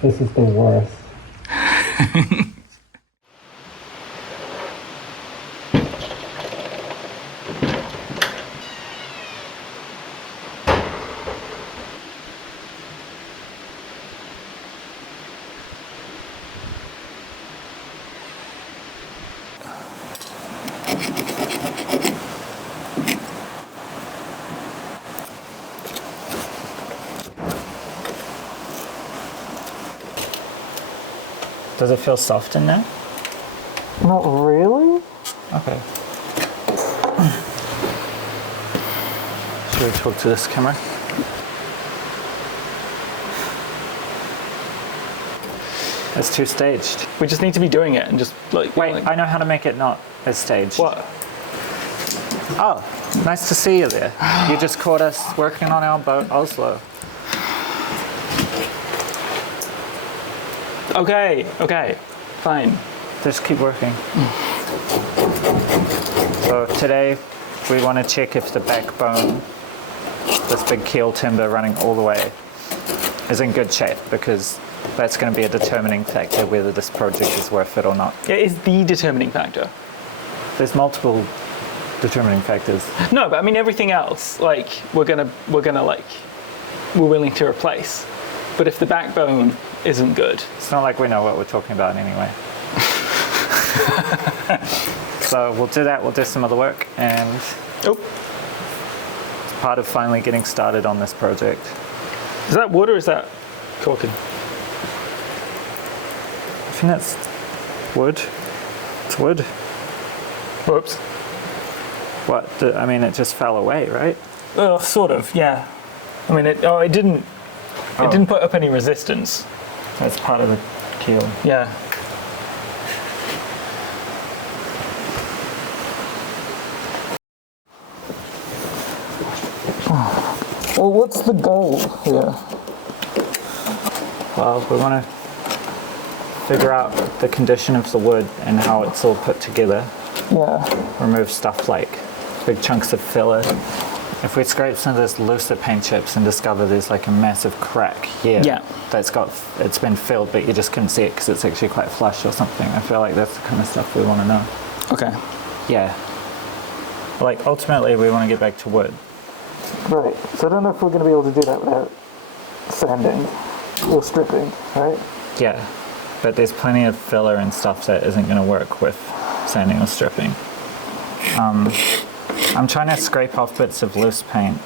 This is the worst. Does it feel soft in there? Not really. Okay. Should we talk to this camera? It's too staged. We just need to be doing it and just like... Wait, I know how to make it not as staged. What? Oh, nice to see you there. You just caught us working on our boat, Oslo. Okay, fine. Just keep working. So today we want to check if the backbone, this big keel timber running all the way, is in good shape, because that's going to be a determining factor whether this project is worth it or not. It is the determining factor. There's multiple determining factors. No, but I mean everything else, like we're willing to replace. But if the backbone isn't good, it's not like we know what we're talking about anyway. So we'll do that. We'll do some other work, and it's part of finally getting started on this project. Is that wood or is that corking? I think that's wood. It's wood. Whoops. What? I mean, it just fell away, right? Sort of, yeah. I mean, it didn't put up any resistance. That's part of the keel. Yeah. Well, what's the goal here? Well, we want to figure out the condition of the wood and how it's all put together. Yeah. Remove stuff like big chunks of filler. If we scrape some of this looser paint chips and discover there's like a massive crack here, it's been filled, but you just couldn't see it because it's actually quite flush or something. I feel like that's the kind of stuff we want to know. Okay. Yeah. Like ultimately we want to get back to wood. Right. So I don't know if we're going to be able to do that without sanding or stripping, right? Yeah. But there's plenty of filler and stuff that isn't going to work with sanding or stripping. I'm trying to scrape off bits of loose paint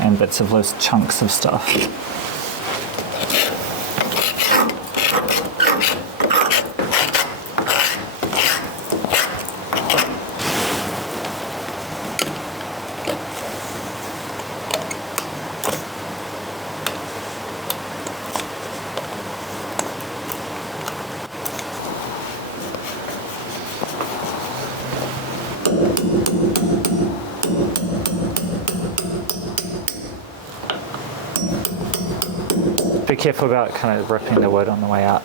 and bits of loose chunks of stuff. Be careful about kind of ripping the wood on the way out.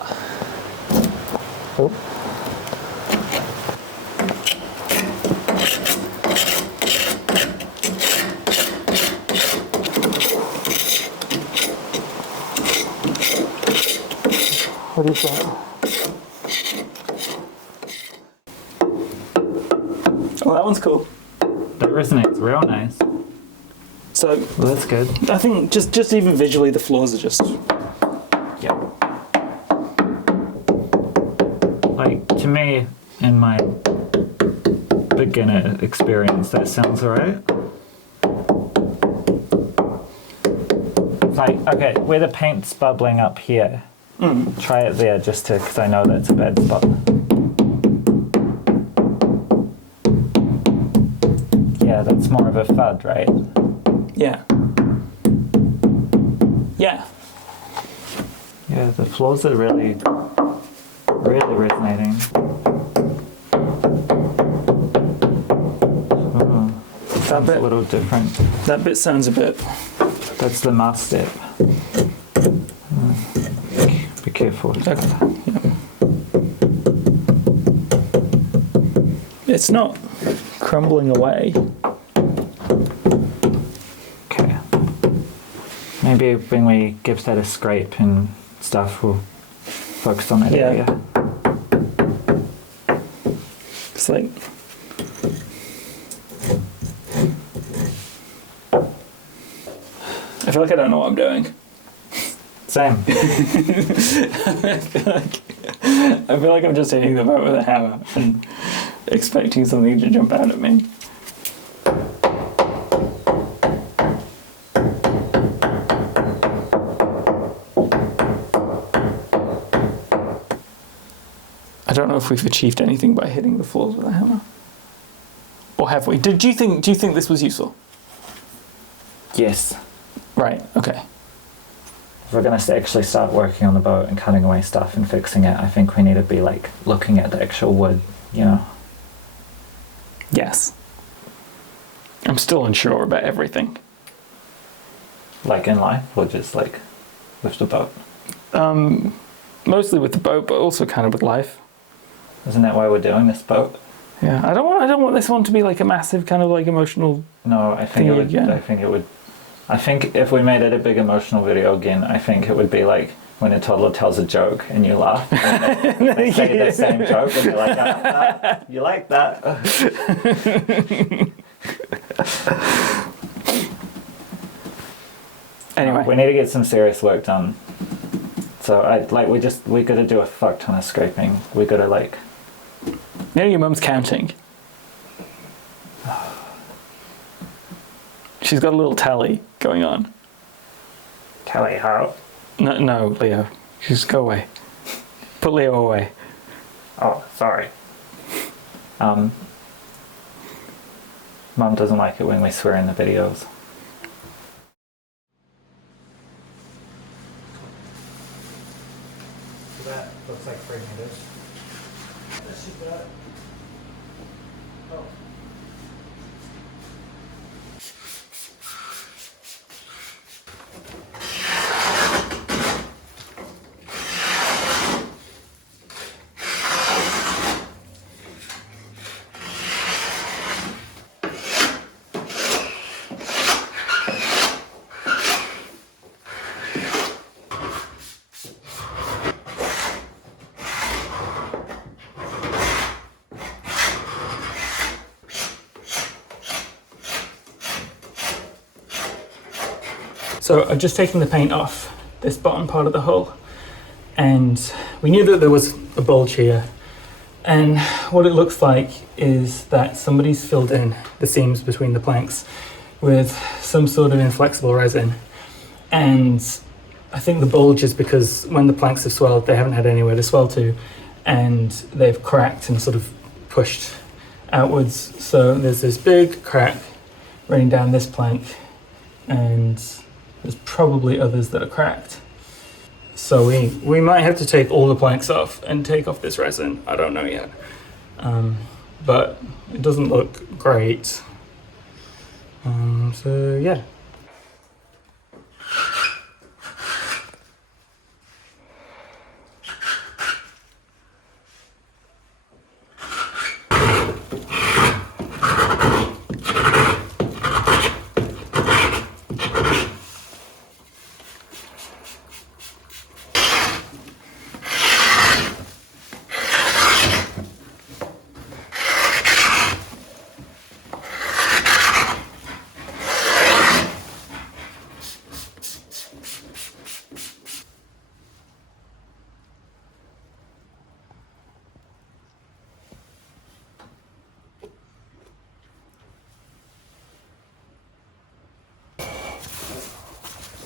Oh. What do you think? Oh, that one's cool. That resonates real nice. So Well, that's good. I think just even visually the floors are just... Yeah. Like, to me, in my beginner experience, that sounds alright. Like, okay, where the paint's bubbling up here, try it there just to, because I know that's a bad spot. Yeah, that's more of a thud, right? Yeah. Yeah. Yeah, the floors are really resonating. Sounds a little different. That bit sounds a bit... That's the mask step. Be careful. Okay. Yeah. It's not crumbling away. Okay. Maybe when we give that a scrape and stuff, we'll focus on that Yeah. area. It's like... I feel like I don't know what I'm doing. Same. I feel like I'm just hitting the boat with a hammer and expecting something to jump out at me. I don't know if we've achieved anything by hitting the floors with a hammer. Or have we? Do you think this was useful? Yes. Right, okay. If we're going to actually start working on the boat and cutting away stuff and fixing it, I think we need to be like looking at the actual wood, you know. Yes. I'm still unsure about everything. Like in life, or just like with the boat. Mostly with the boat, but also kind of with life. Isn't that why we're doing this boat? Yeah, I don't want this one to be like a massive kind of like emotional. No, I think it would. Yeah. I think if we made it a big emotional video again, I think it would be like when a toddler tells a joke and you laugh. And they say the same joke and you're like, you like that. Anyway, we need to get some serious work done. So we got to do a fuck ton of scraping. We got to like. you know your mum's counting. She's got a little tally going on. Tally how? No, Leo. Just go away. Put Leo away. Oh, sorry. Mum doesn't like it when we swear in the videos. That looks like 3 meters. Oh. So I've just taken the paint off this bottom part of the hull, and we knew that there was a bulge here, and what it looks like is that somebody's filled in the seams between the planks with some sort of inflexible resin, and I think the bulge is because when the planks have swelled, they haven't had anywhere to swell to, and they've cracked and sort of pushed outwards. So there's this big crack running down this plank, and there's probably others that are cracked. So we might have to take all the planks off and take off this resin. I don't know yet. But it doesn't look great. So yeah.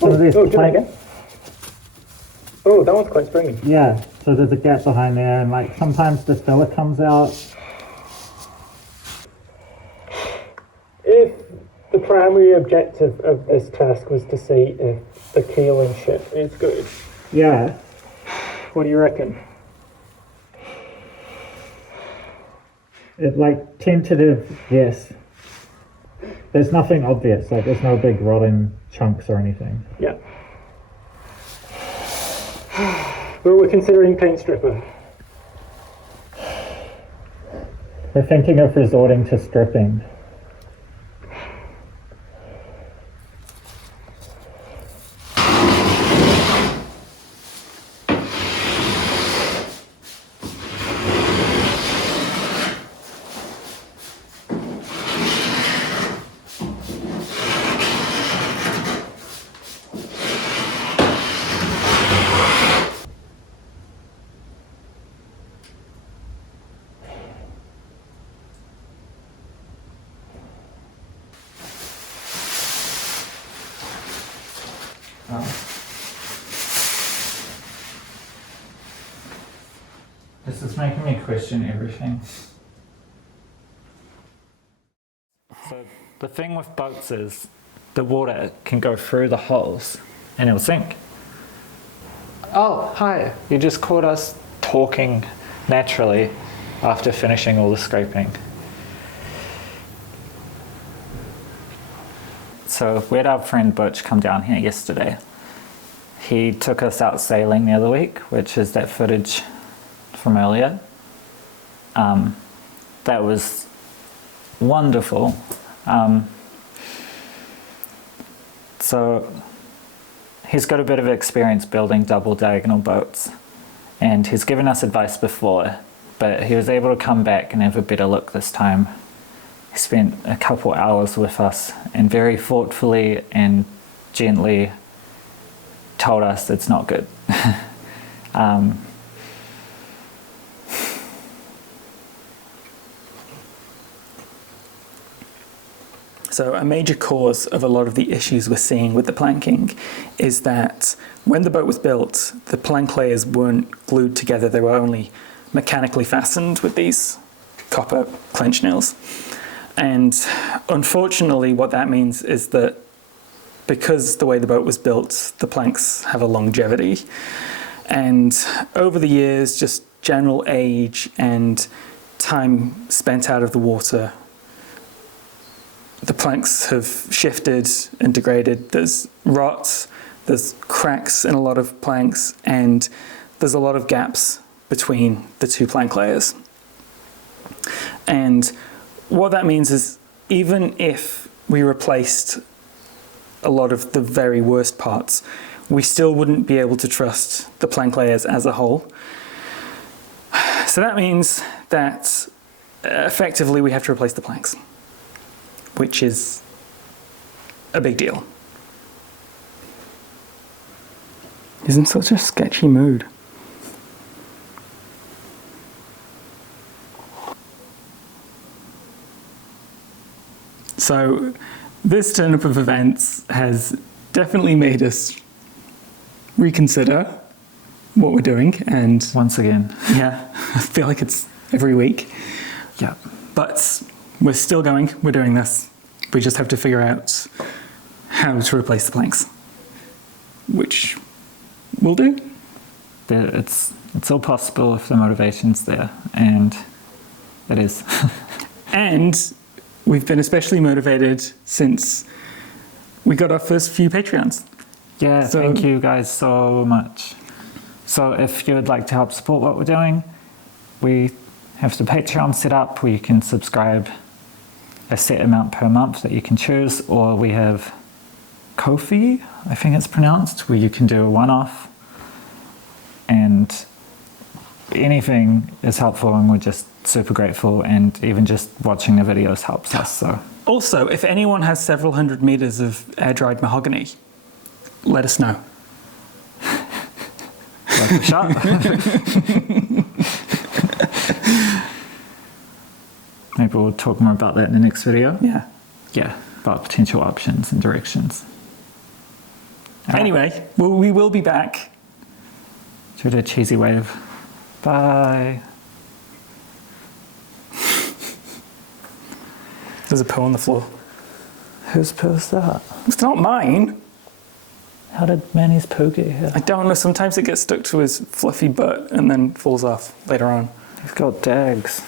Some of these again? Oh, that one's quite springy. Yeah, so there's a gap behind there, and like sometimes the filler comes out. If the primary objective of this task was to see if the keel and ship is good, Yeah. what do you reckon? It's like tentative, yes. There's nothing obvious, like there's no big rotting chunks or anything. Yeah. But we're considering paint stripper. We're thinking of resorting to stripping. making me question everything. So the thing with boats is the water can go through the holes and it'll sink. Oh, hi. You just caught us talking naturally after finishing all the scraping. So we had our friend Butch come down here yesterday. He took us out sailing the other week, which is that footage from earlier. That was wonderful. So he's got a bit of experience building double diagonal boats, and he's given us advice before, but he was able to come back and have a better look this time. He spent a couple hours with us and very thoughtfully and gently told us it's not good. So a major cause of a lot of the issues we're seeing with the planking is that when the boat was built, the plank layers weren't glued together. They were only mechanically fastened with these copper clench nails. And unfortunately, what that means is that because the way the boat was built, the planks have a longevity. And over the years, just general age and time spent out of the water, the planks have shifted and degraded. There's rot, there's cracks in a lot of planks, and there's a lot of gaps between the two plank layers. And what that means is even if we replaced a lot of the very worst parts, we still wouldn't be able to trust the plank layers as a whole. So that means that effectively we have to replace the planks, which is a big deal. He's in such a sketchy mood. So this turn-up of events has definitely made us reconsider what we're doing, and Once again. yeah, I feel like it's every week. Yeah. But we're still going, we're doing this. We just have to figure out how to replace the planks, which we'll do. It's all possible if the motivation's there, and it is. And we've been especially motivated since we got our first few Patreons. Yeah, So- thank you guys so much. So if you would like to help support what we're doing, we have the Patreon set up where you can subscribe a set amount per month that you can choose, or we have Ko-fi, I think it's pronounced, where you can do a one-off, and anything is helpful, and we're just super grateful, and even just watching the videos helps us. So Also, if anyone has several hundred meters of air-dried mahogany, let us know. worth a shot. Maybe we'll talk more about that in the next video. Yeah. Yeah, about potential options and directions. All right. Anyway, we will be back. Do the cheesy wave. Bye. There's a poo on the floor. Whose poo is that? It's not mine. How did Manny's poo get here? I don't know. Sometimes it gets stuck to his fluffy butt and then falls off later on. He's got dags.